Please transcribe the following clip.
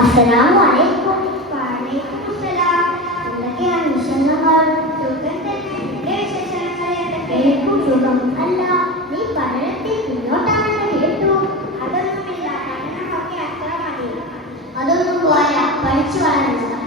അസ്സലാമു അലൈക്കും. വഅലൈക്കും അസ്സലാം. എന്തൊക്കെയാണ് വിശേഷങ്ങൾ? സുഖം തന്നെ. നിന്റെ വിശേഷങ്ങൾ എന്തൊക്കെ? എനിക്കും സുഖം. അല്ല, നീ പഠനത്തിൽ പിന്നോട്ടാണെന്ന് കേട്ടു. അതൊന്നുമില്ല, പഠനമൊക്കെ അത്ര മതി. അതൊന്നും പോരാ, പഠിച്ചു വളരണം.